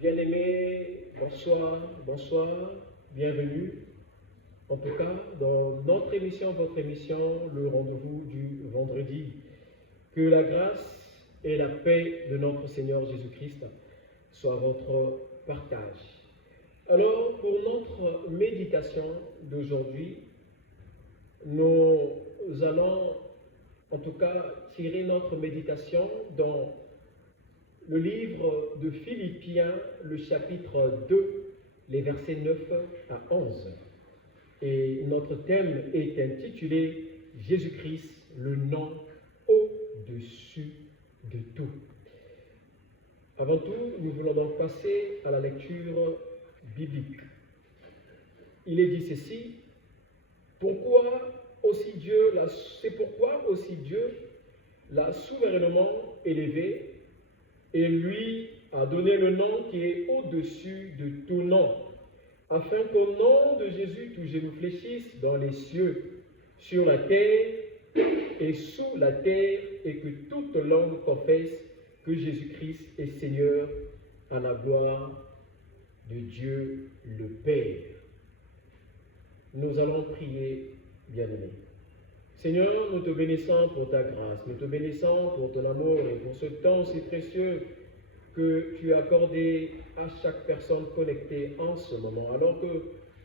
Bien-aimés, bonsoir, bienvenue. En tout cas, dans notre émission, votre émission, le rendez-vous du vendredi. Que la grâce et la paix de notre Seigneur Jésus-Christ soient votre partage. Alors, pour notre méditation d'aujourd'hui, nous allons en tout cas tirer notre méditation dans le livre de Philippiens, le chapitre 2, les versets 9 à 11. Et notre thème est intitulé « Jésus-Christ, le nom au-dessus de tout ». Avant tout, nous voulons donc passer à la lecture biblique. Il est dit ceci, c'est pourquoi aussi Dieu l'a souverainement élevé et lui a donné le nom qui est au-dessus de tout nom, afin qu'au nom de Jésus, tout genou fléchisse dans les cieux, sur la terre et sous la terre, et que toute langue confesse que Jésus-Christ est Seigneur, à la gloire de Dieu le Père. Nous allons prier, bien-aimés. Seigneur, nous te bénissons pour ta grâce, nous te bénissons pour ton amour et pour ce temps si précieux que tu as accordé à chaque personne connectée en ce moment, alors que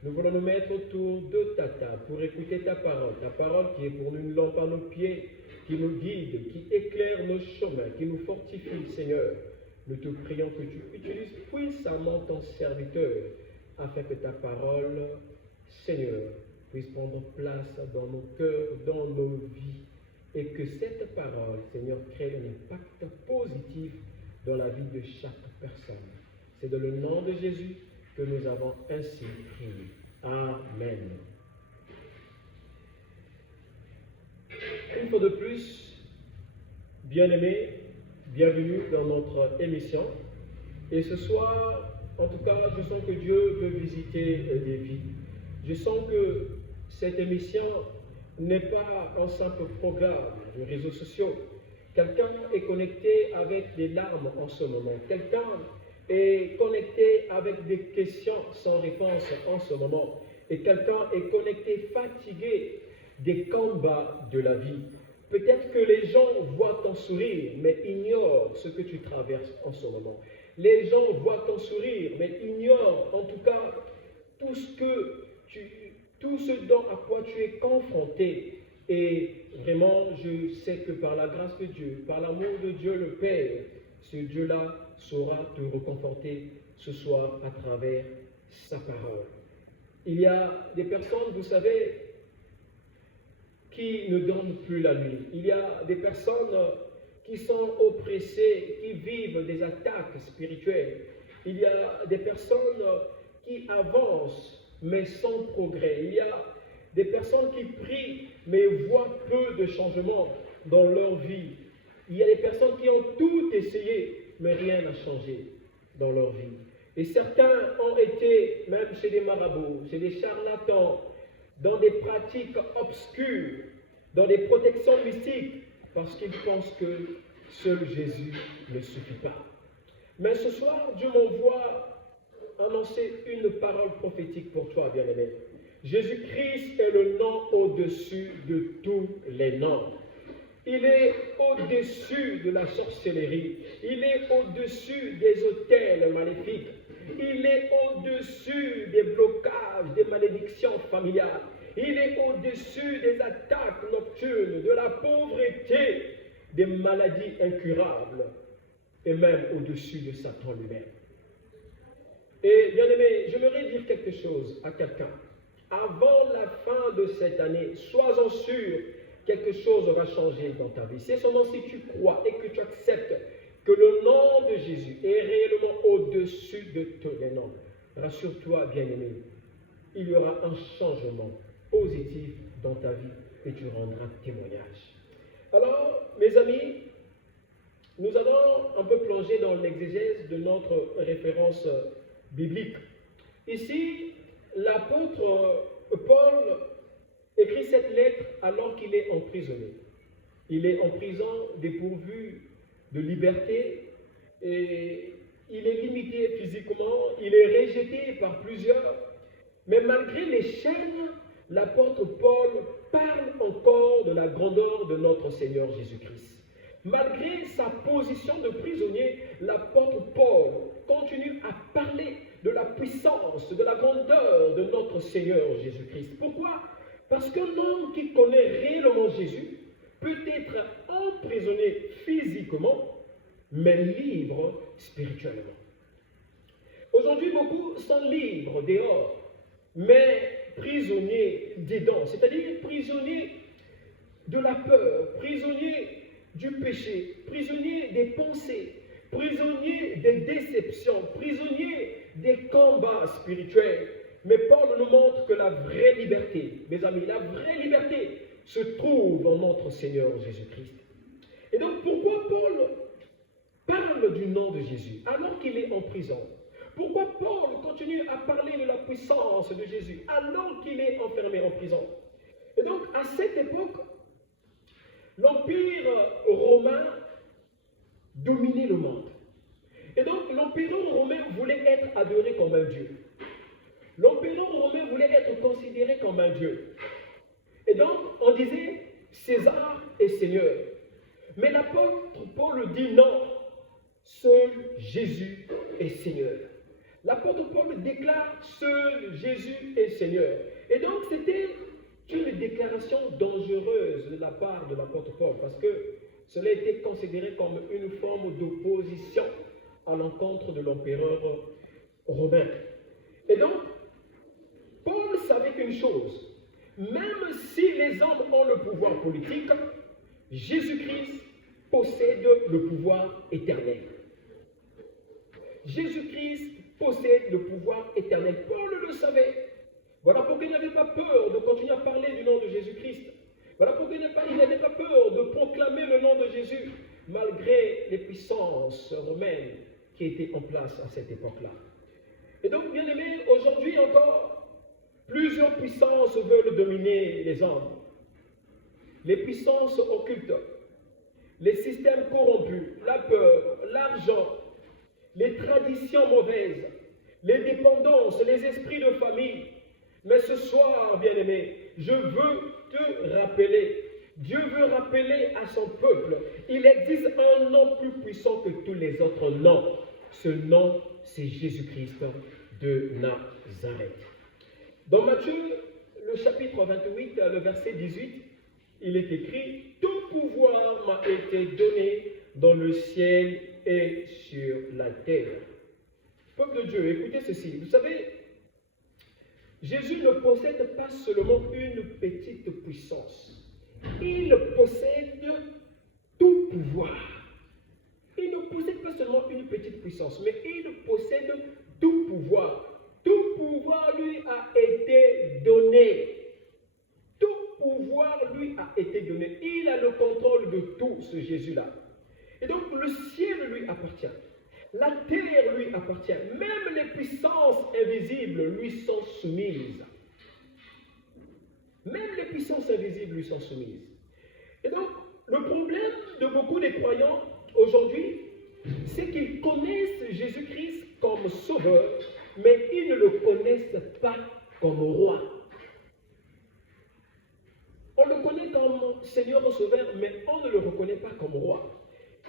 nous voulons nous mettre autour de ta table pour écouter ta parole qui est pour nous une lampe à nos pieds, qui nous guide, qui éclaire nos chemins, qui nous fortifie, Seigneur. Nous te prions que tu utilises puissamment ton serviteur, afin que ta parole, Seigneur, puisse prendre place dans nos cœurs, dans nos vies, et que cette parole, Seigneur, crée un impact positif dans la vie de chaque personne. C'est dans le nom de Jésus que nous avons ainsi prié. Amen. Une fois de plus, bien-aimés, bienvenue dans notre émission. Et ce soir, en tout cas, je sens que Dieu veut visiter des vies. Je sens que cette émission n'est pas un simple programme de réseaux sociaux. Quelqu'un est connecté avec des larmes en ce moment. Quelqu'un est connecté avec des questions sans réponse en ce moment. Et quelqu'un est connecté, fatigué des combats de la vie. Peut-être que les gens voient ton sourire, mais ignorent ce que tu traverses en ce moment. Les gens voient ton sourire, mais ignorent en tout cas tout ce à quoi tu es confronté. Et vraiment, je sais que par la grâce de Dieu, par l'amour de Dieu le Père, ce Dieu-là saura te reconforter ce soir à travers sa parole. Il y a des personnes, vous savez, qui ne dorment plus la nuit. Il y a des personnes qui sont oppressées, qui vivent des attaques spirituelles. Il y a des personnes qui avancent, mais sans progrès. Il y a des personnes qui prient, mais voient peu de changements dans leur vie. Il y a des personnes qui ont tout essayé, mais rien n'a changé dans leur vie. Et certains ont été, même chez des marabouts, chez des charlatans, dans des pratiques obscures, dans des protections mystiques, parce qu'ils pensent que seul Jésus ne suffit pas. Mais ce soir, Dieu m'envoie annoncer une parole prophétique pour toi, bien-aimé. Jésus-Christ est le nom au-dessus de tous les noms. Il est au-dessus de la sorcellerie. Il est au-dessus des autels maléfiques. Il est au-dessus des blocages, des malédictions familiales. Il est au-dessus des attaques nocturnes, de la pauvreté, des maladies incurables, et même au-dessus de Satan lui-même. Et bien aimé, j'aimerais dire quelque chose à quelqu'un. Avant la fin de cette année, sois-en sûr, quelque chose va changer dans ta vie. C'est seulement si tu crois et que tu acceptes que le nom de Jésus est réellement au-dessus de tous les noms. Rassure-toi, bien-aimé, il y aura un changement positif dans ta vie et tu rendras témoignage. Alors, mes amis, nous allons un peu plonger dans l'exégèse de notre référence biblique. Ici, l'apôtre Paul écrit cette lettre alors qu'il est emprisonné. Il est en prison dépourvu de liberté et il est limité physiquement rejeté par plusieurs, mais malgré les chaînes, l'apôtre Paul parle encore de la grandeur de notre Seigneur Jésus-Christ. Malgré sa position de prisonnier, l'apôtre Paul continue à parler de la puissance, de la grandeur de notre Seigneur Jésus-Christ. Pourquoi? Parce qu'un homme qui connaît réellement Jésus peut être emprisonné physiquement, mais libre spirituellement. Aujourd'hui, beaucoup sont libres dehors, mais prisonniers dedans, c'est-à-dire prisonniers de la peur, prisonniers du péché, prisonniers des pensées, prisonniers des déceptions, prisonniers des combats spirituels. Mais Paul nous montre que la vraie liberté, mes amis, la vraie liberté se trouve en notre Seigneur Jésus-Christ. Et donc pourquoi Paul parle du nom de Jésus alors qu'il est en prison? Pourquoi Paul continue à parler de la puissance de Jésus alors qu'il est enfermé en prison? Et donc à cette époque, l'Empire romain dominait le monde. Et donc l'empereur romain voulait être adoré comme un dieu. L'empereur romain voulait être considéré comme un dieu. Et donc on disait César est Seigneur. Mais l'apôtre Paul dit non, seul Jésus est Seigneur. L'apôtre Paul déclare seul Jésus est Seigneur. Et donc c'était une déclaration dangereuse de la part de l'apôtre Paul, parce que cela était considéré comme une forme d'opposition à l'encontre de l'empereur romain. Et donc, Paul savait qu'une chose, même si les hommes ont le pouvoir politique, Jésus-Christ possède le pouvoir éternel. Jésus-Christ possède le pouvoir éternel. Paul le savait. Voilà pourquoi il n'avait pas peur de continuer à parler du nom de Jésus-Christ. Voilà pourquoi il n'avait pas peur de proclamer le nom de Jésus, malgré les puissances romaines qui étaient en place à cette époque-là. Et donc, bien aimés, aujourd'hui encore, plusieurs puissances veulent dominer les hommes. Les puissances occultes, les systèmes corrompus, la peur, l'argent, les traditions mauvaises, les dépendances, les esprits de famille. Mais ce soir, bien-aimé, je veux te rappeler, Dieu veut rappeler à son peuple, il existe un nom plus puissant que tous les autres noms. Ce nom, c'est Jésus-Christ de Nazareth. Dans Matthieu, le chapitre 28, le verset 18, il est écrit « Tout pouvoir m'a été donné dans le ciel et sur la terre. » Peuple de Dieu, écoutez ceci. Vous savez, Jésus ne possède pas seulement une petite puissance. Il possède tout pouvoir. Il ne possède pas seulement une petite puissance, mais il possède tout pouvoir. Tout pouvoir lui a été donné. Tout pouvoir lui a été donné. Il a le contrôle de tout, ce Jésus-là. Et donc le ciel lui appartient. La terre lui appartient. Même les puissances invisibles lui sont soumises. Même les puissances invisibles lui sont soumises. Et donc, le problème de beaucoup des croyants aujourd'hui, c'est qu'ils connaissent Jésus-Christ comme sauveur, mais ils ne le connaissent pas comme roi. On le connaît comme Seigneur sauveur, mais on ne le reconnaît pas comme roi.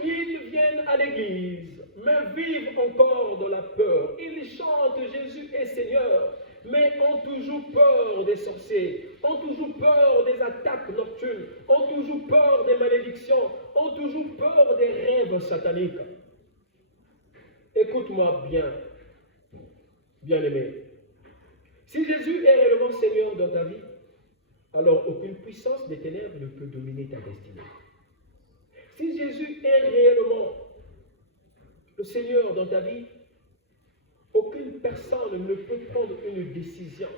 Ils viennent à l'église, mais vivent encore dans la peur. Ils chantent Jésus est Seigneur, mais ont toujours peur des sorciers, ont toujours peur des attaques nocturnes, ont toujours peur des malédictions, ont toujours peur des rêves sataniques. Écoute-moi bien, bien-aimé. Si Jésus est réellement Seigneur dans ta vie, alors aucune puissance des ténèbres ne peut dominer ta destinée. Si Jésus est réellement le Seigneur dans ta vie, aucune personne ne peut prendre une décision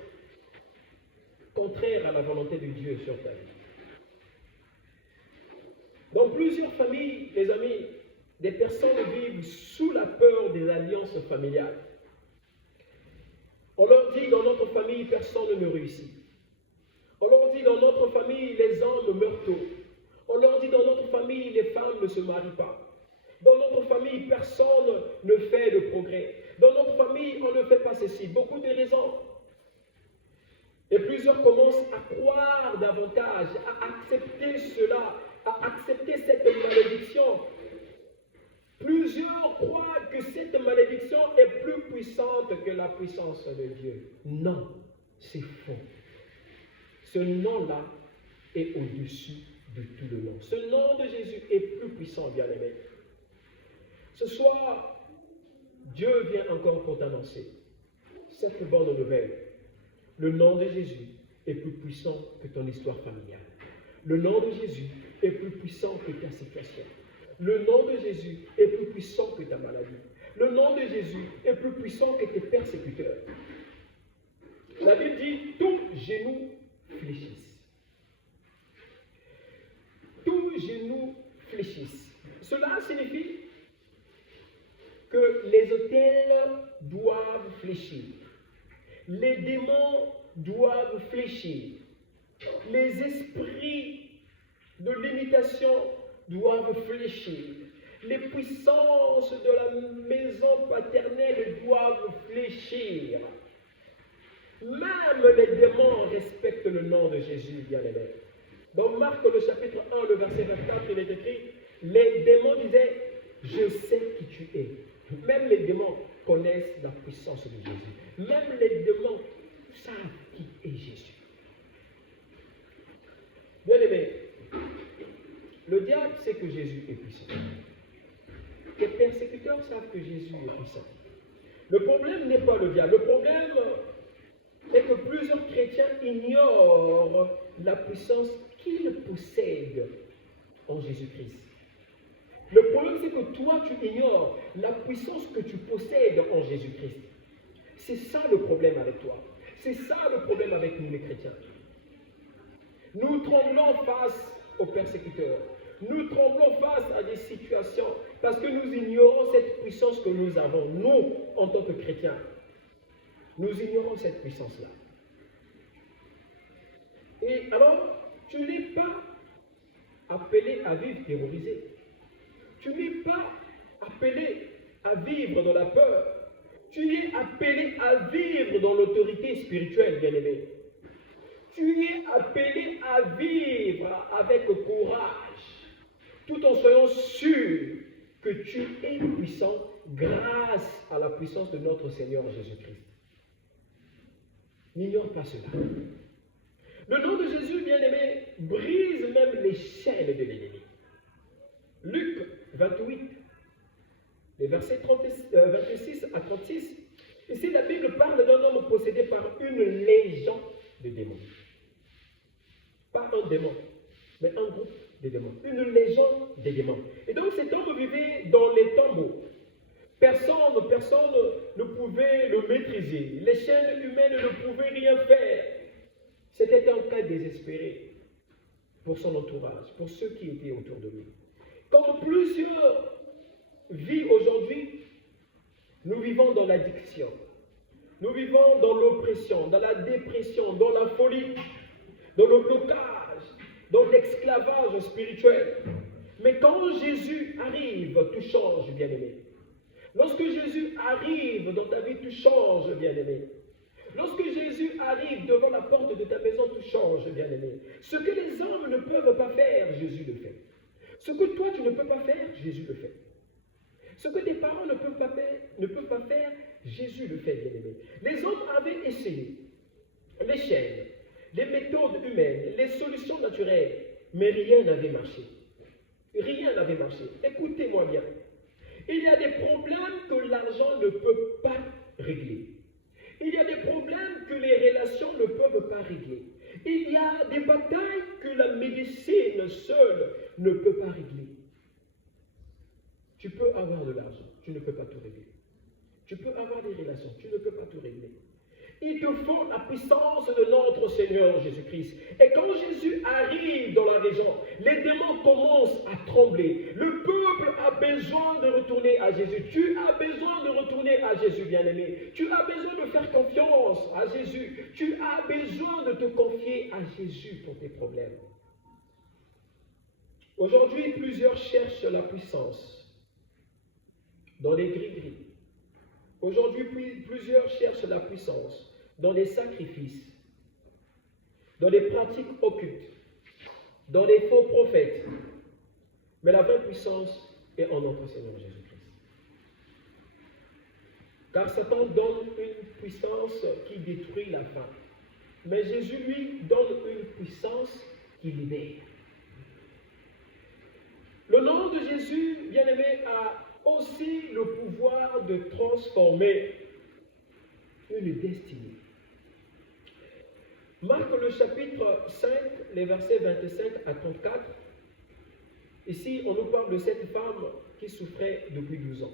contraire à la volonté de Dieu sur ta vie. Dans plusieurs familles, les amis, des personnes vivent sous la peur des alliances familiales. On leur dit dans notre famille, personne ne réussit. On leur dit dans notre famille, les hommes meurent tôt. On leur dit dans notre famille, les femmes ne se marient pas. Dans notre famille, personne ne fait de progrès. Dans notre famille, on ne fait pas ceci. Beaucoup de raisons. Et plusieurs commencent à croire davantage, à accepter cela, à accepter cette malédiction. Plusieurs croient que cette malédiction est plus puissante que la puissance de Dieu. Non, c'est faux. Ce nom-là est au-dessus de tout le nom. Ce nom de Jésus est plus puissant, bien-aimé. Ce soir, Dieu vient encore pour t'annoncer cette bonne nouvelle. Le nom de Jésus est plus puissant que ton histoire familiale. Le nom de Jésus est plus puissant que ta situation. Le nom de Jésus est plus puissant que ta maladie. Le nom de Jésus est plus puissant que tes persécuteurs. La Bible dit, tous genoux fléchissent. Tous genoux fléchissent. Cela signifie que les autels doivent fléchir. Les démons doivent fléchir. Les esprits de limitation doivent fléchir. Les puissances de la maison paternelle doivent fléchir. Même les démons respectent le nom de Jésus, bien-aimé. Dans Marc, le chapitre 1, le verset 24, il est écrit, les démons disaient, je sais qui tu es. Même les démons connaissent la puissance de Jésus. Même les démons savent qui est Jésus. Bien-aimé, le diable sait que Jésus est puissant. Les persécuteurs savent que Jésus est puissant. Le problème n'est pas le diable. Le problème est que plusieurs chrétiens ignorent la puissance qu'ils possèdent en Jésus-Christ. Le problème, c'est que toi, tu ignores la puissance que tu possèdes en Jésus-Christ. C'est ça le problème avec toi. C'est ça le problème avec nous, les chrétiens. Nous tremblons face aux persécuteurs. Nous tremblons face à des situations parce que nous ignorons cette puissance que nous avons, nous, en tant que chrétiens. Nous ignorons cette puissance-là. Et alors, tu n'es pas appelé à vivre terrorisé. Tu n'es pas appelé à vivre dans la peur. Tu es appelé à vivre dans l'autorité spirituelle, bien-aimé. Tu es appelé à vivre avec courage, tout en soyant sûr que tu es puissant grâce à la puissance de notre Seigneur Jésus-Christ. N'ignore pas cela. Le nom de Jésus, bien-aimé, brise même les chaînes de l'ennemi. Luc 28, les versets 26 à 36. Ici, la Bible parle d'un homme possédé par une légion de démons. Pas un démon, mais un groupe de démons. Une légion de démons. Et donc, cet homme vivait dans les tombeaux. Personne ne pouvait le maîtriser. Les chaînes humaines ne pouvaient rien faire. C'était un cas désespéré pour son entourage, pour ceux qui étaient autour de lui. Comme plusieurs vies aujourd'hui, nous vivons dans l'addiction. Nous vivons dans l'oppression, dans la dépression, dans la folie, dans le blocage, dans l'esclavage spirituel. Mais quand Jésus arrive, tout change, bien-aimé. Lorsque Jésus arrive dans ta vie, tout change, bien-aimé. Lorsque Jésus arrive devant la porte de ta maison, tout change, bien-aimé. Ce que les hommes ne peuvent pas faire, Jésus le fait. Ce que toi, tu ne peux pas faire, Jésus le fait. Ce que tes parents ne peuvent pas faire, Jésus le fait, bien-aimé. Les hommes avaient essayé les chaînes, les méthodes humaines, les solutions naturelles, mais rien n'avait marché. Rien n'avait marché. Écoutez-moi bien. Il y a des problèmes que l'argent ne peut pas régler. Il y a des problèmes que les relations ne peuvent pas régler. Il y a des batailles que la médecine seule ne peut pas régler. Tu peux avoir de l'argent, tu ne peux pas tout régler. Tu peux avoir des relations, tu ne peux pas tout régler. Il te faut la puissance de notre Seigneur Jésus-Christ. Et quand Jésus arrive dans la région, les démons commencent à trembler. Le peuple a besoin de retourner à Jésus. Tu as besoin de retourner à Jésus, bien-aimé. Tu as besoin de faire confiance à Jésus. Tu as besoin de te confier à Jésus pour tes problèmes. Aujourd'hui, plusieurs cherchent la puissance. dans les gris-gris. Aujourd'hui, plusieurs cherchent la puissance dans les sacrifices, dans les pratiques occultes, dans les faux prophètes. Mais la vraie puissance est en notre Seigneur Jésus-Christ. Car Satan donne une puissance qui détruit la femme. Mais Jésus, lui, donne une puissance qui libère. Le nom de Jésus, bien-aimé, a aussi le pouvoir de transformer une destinée. Marc le chapitre 5, les versets 25 à 34. Ici, on nous parle de cette femme qui souffrait depuis 12 ans.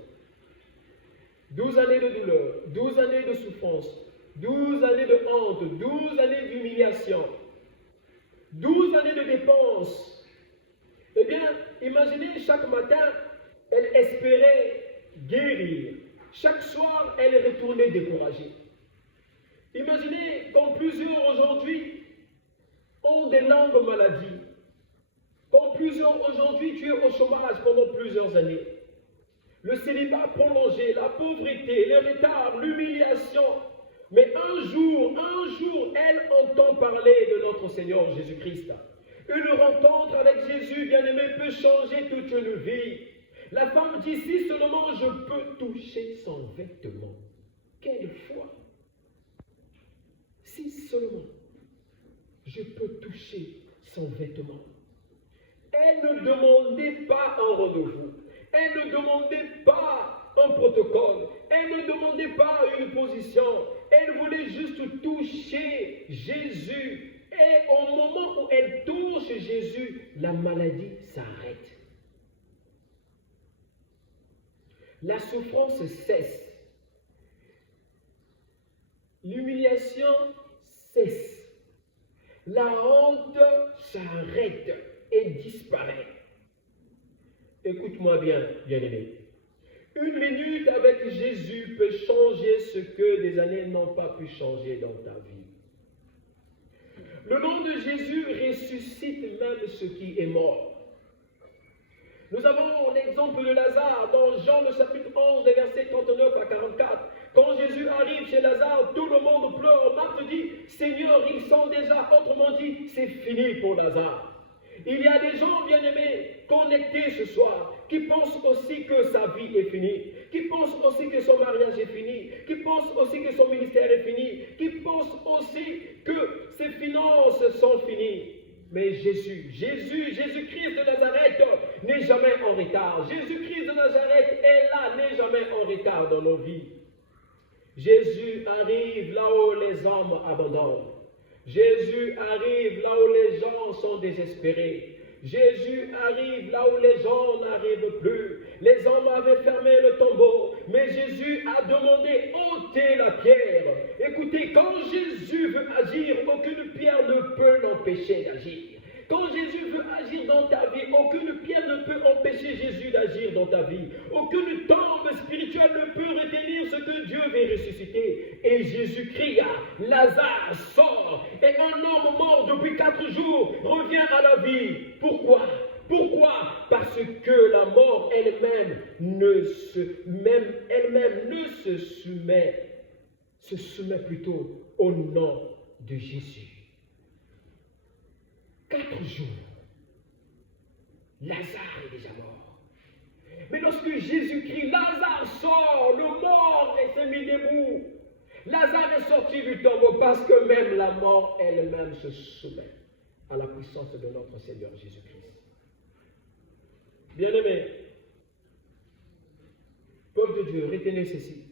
12 années de douleur, 12 années de souffrance, 12 années de honte, 12 années d'humiliation, 12 années de dépenses. Eh bien, imaginez, chaque matin, elle espérait guérir. Chaque soir, elle retournait découragée. Imaginez comme plusieurs aujourd'hui ont des longues maladies. Comme plusieurs aujourd'hui, tu es au chômage pendant plusieurs années. Le célibat prolongé, la pauvreté, le retard, l'humiliation. Mais un jour, elle entend parler de notre Seigneur Jésus-Christ. Une rencontre avec Jésus, bien-aimé, peut changer toute une vie. La femme dit, si seulement je peux toucher son vêtement. Quelle foi! Si seulement je peux toucher son vêtement. Elle ne demandait pas un rendez-vous. Elle ne demandait pas un protocole. Elle ne demandait pas une position. Elle voulait juste toucher Jésus. Et au moment où elle touche Jésus, la maladie s'arrête. La souffrance cesse. L'humiliation cesse. La honte s'arrête et disparaît. Écoute-moi bien, bien-aimé. Une minute avec Jésus peut changer ce que des années n'ont pas pu changer dans ta vie. Le nom de Jésus ressuscite même ce qui est mort. Nous avons l'exemple de Lazare dans Jean le chapitre 11, des versets 39 à 44. Quand Jésus arrive chez Lazare, tout le monde pleure. Marthe dit, Seigneur, ils sont déjà, autrement dit, c'est fini pour Lazare. Il y a des gens, bien-aimés, connectés ce soir, qui pensent aussi que sa vie est finie, qui pensent aussi que son mariage est fini, qui pensent aussi que son ministère est fini, qui pensent aussi que ses finances sont finies. Mais Jésus-Christ de Nazareth n'est jamais en retard. Jésus-Christ de Nazareth est là, n'est jamais en retard dans nos vies. Jésus arrive là où les hommes abandonnent. Jésus arrive là où les gens sont désespérés. Jésus arrive là où les gens n'arrivent plus. Les hommes avaient fermé le tombeau, mais Jésus a demandé ôtez la pierre. Écoutez, quand Jésus veut agir, aucune pierre ne peut l'empêcher d'agir. Quand Jésus veut agir dans ta vie, aucune pierre ne peut empêcher Jésus d'agir dans ta vie. Aucune tombe spirituelle ne peut retenir ce que Dieu veut ressusciter. Et Jésus cria, Lazare sort. Et un homme mort depuis 4 jours revient à la vie. Pourquoi? Pourquoi? Parce que la mort elle-même ne se soumet plutôt au nom de Jésus. 4 jours, Lazare est déjà mort. Mais lorsque Jésus crie, Lazare sort, le mort s'est mis debout. Lazare est sorti du tombeau parce que même la mort elle-même se soumet à la puissance de notre Seigneur Jésus-Christ. Bien-aimés, peuple de Dieu, retenez ceci.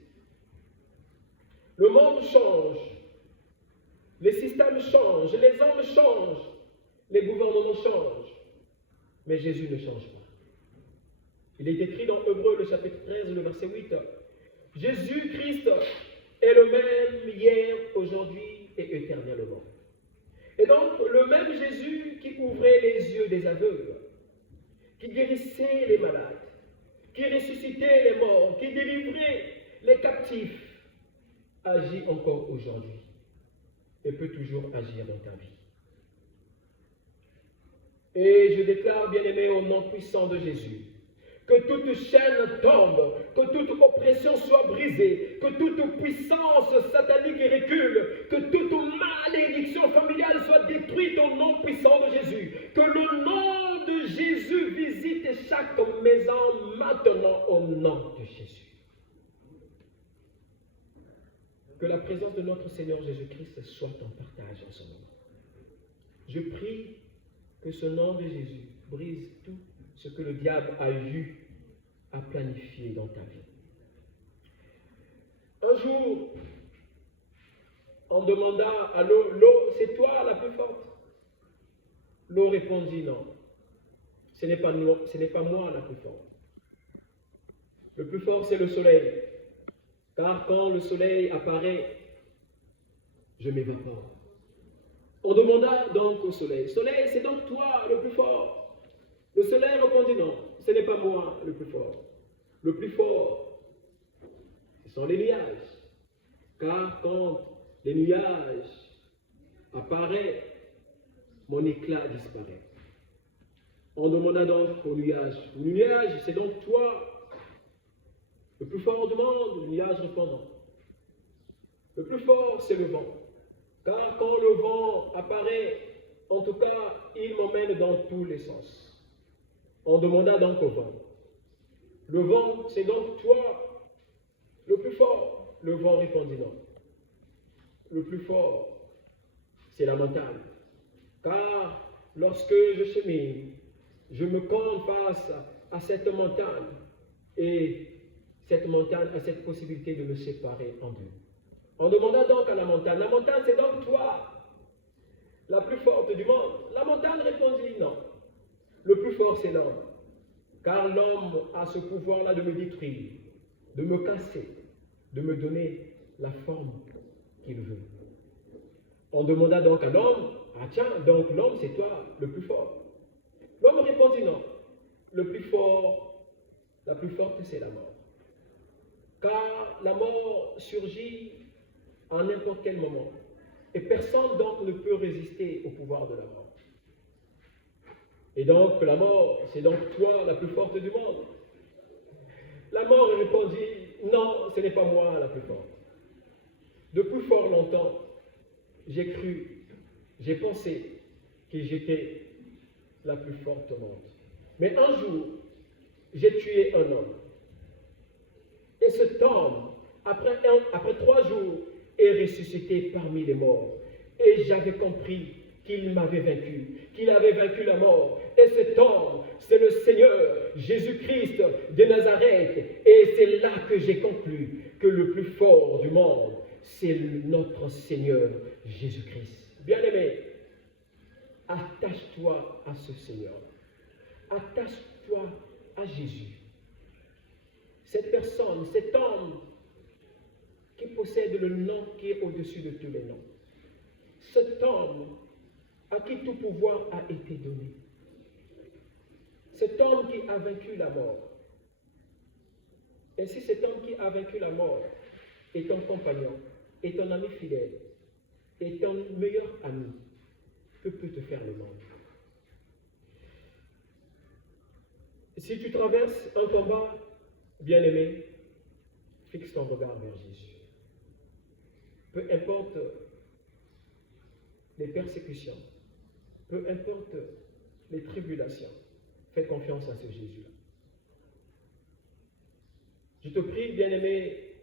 Le monde change, les systèmes changent, les hommes changent, les gouvernements changent, mais Jésus ne change pas. Il est écrit dans Hébreux, le chapitre 13, le verset 8. Jésus-Christ est le même hier, aujourd'hui et éternellement. Et donc, le même Jésus qui ouvrait les yeux des aveugles, qui guérissait les malades, qui ressuscitait les morts, qui délivrait les captifs, agit encore aujourd'hui et peut toujours agir dans ta vie. Et je déclare, bien-aimé, au nom puissant de Jésus, que toute chaîne tombe, que toute oppression soit brisée, que toute puissance satanique recule, que toute malédiction familiale soit détruite au nom puissant de Jésus. Que le nom de Jésus visite chaque maison maintenant au nom de Jésus. Que la présence de notre Seigneur Jésus-Christ soit en partage en ce moment. Je prie que ce nom de Jésus brise tout ce que le diable a eu à planifier dans ta vie. Un jour, on demanda à l'eau, c'est toi la plus forte? L'eau répondit non, ce n'est pas moi la plus forte. Le plus fort, c'est le soleil. Car quand le soleil apparaît, je m'évapore. On demanda donc au soleil, soleil, c'est donc toi le plus fort? Le soleil répondit non, ce n'est pas moi le plus fort. Le plus fort, ce sont les nuages. Car quand les nuages apparaissent, mon éclat disparaît. On demanda donc aux nuages, le nuage, c'est donc toi le plus fort du monde? Le nuage répond non. Le plus fort, c'est le vent. Car quand le vent apparaît, en tout cas, il m'emmène dans tous les sens. On demanda donc au vent. Le vent, c'est donc toi le plus fort? Le vent répondit non. Le plus fort, c'est la montagne. Car lorsque je chemine, je me compte face à cette montagne et cette montagne a cette possibilité de me séparer en deux. On demanda donc à la montagne, c'est donc toi, la plus forte du monde. La montagne répondit non. Le plus fort, c'est l'homme. Car l'homme a ce pouvoir-là de me détruire, de me casser, de me donner la forme qu'il veut. On demanda donc à l'homme, tiens, donc l'homme, c'est toi le plus fort. L'homme répondit non. Le plus fort, la plus forte, c'est la mort. Car la mort surgit à n'importe quel moment. Et personne donc ne peut résister au pouvoir de la mort. Et donc la mort, c'est donc toi la plus forte du monde. La mort répondit, non, ce n'est pas moi la plus forte. Depuis fort longtemps, j'ai cru, j'ai pensé que j'étais la plus forte au monde. Mais un jour, j'ai tué un homme. Et cet homme, après 3 jours, est ressuscité parmi les morts. Et j'avais compris qu'il m'avait vaincu, qu'il avait vaincu la mort. Et cet homme, c'est le Seigneur Jésus-Christ de Nazareth. Et c'est là que j'ai conclu que le plus fort du monde, c'est notre Seigneur Jésus-Christ. Bien-aimé, attache-toi à ce Seigneur-là. Attache-toi à Jésus. Cette personne, cet homme qui possède le nom qui est au-dessus de tous les noms. Cet homme à qui tout pouvoir a été donné. Cet homme qui a vaincu la mort. Et si cet homme qui a vaincu la mort est ton compagnon, est ton ami fidèle, est ton meilleur ami, que peut te faire le monde? Si tu traverses un combat, bien-aimé, fixe ton regard vers Jésus. Peu importe les persécutions, peu importe les tribulations, fais confiance à ce Jésus-là. Je te prie, bien-aimé,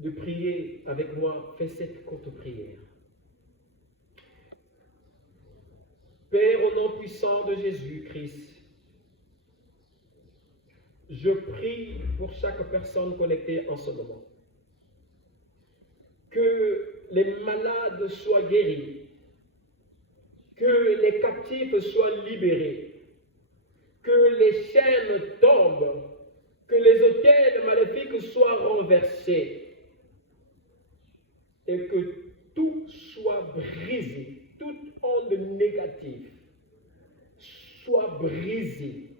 de prier avec moi. Fais cette courte prière. Père, au nom puissant de Jésus-Christ, je prie pour chaque personne connectée en ce moment. Que les malades soient guéris, que les captifs soient libérés, que les chaînes tombent, que les autels maléfiques soient renversés et que tout soit brisé, toute onde négative soit brisée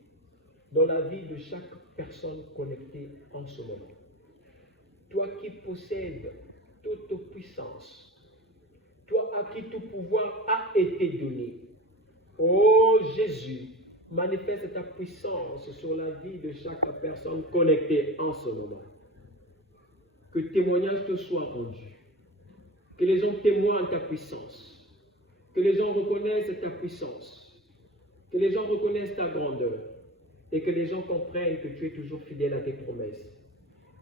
dans la vie de chaque personne connectée en ce moment. Toi qui possèdes toute puissance, toi à qui tout pouvoir a été donné, ô Jésus, manifeste ta puissance sur la vie de chaque personne connectée en ce moment. Que témoignage te soit rendu. Que les gens témoignent ta puissance. Que les gens reconnaissent ta puissance. Que les gens reconnaissent ta grandeur. Et que les gens comprennent que tu es toujours fidèle à tes promesses.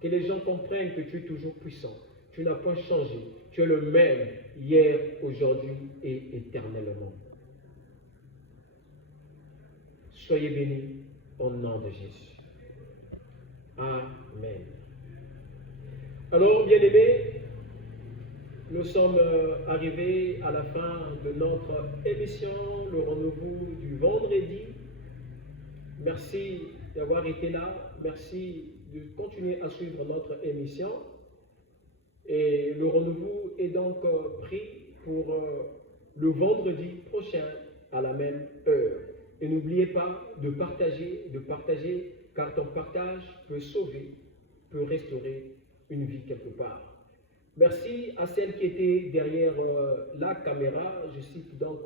Que les gens comprennent que tu es toujours puissant. Tu n'as pas changé. Tu es le même hier, aujourd'hui et éternellement. Soyez bénis au nom de Jésus. Amen. Alors, bien-aimés, nous sommes arrivés à la fin de notre émission, le rendez-vous du vendredi. Merci d'avoir été là. Merci de continuer à suivre notre émission. Et le rendez-vous est donc pris pour le vendredi prochain à la même heure. Et n'oubliez pas de partager, car ton partage peut sauver, peut restaurer une vie quelque part. Merci à celle qui était derrière la caméra. Je cite donc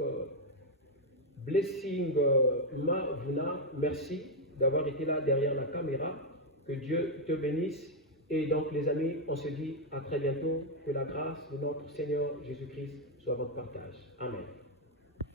Blessing Mavuna. Merci d'avoir été là derrière la caméra. Que Dieu te bénisse. Et donc les amis, on se dit à très bientôt. Que la grâce de notre Seigneur Jésus-Christ soit votre partage. Amen.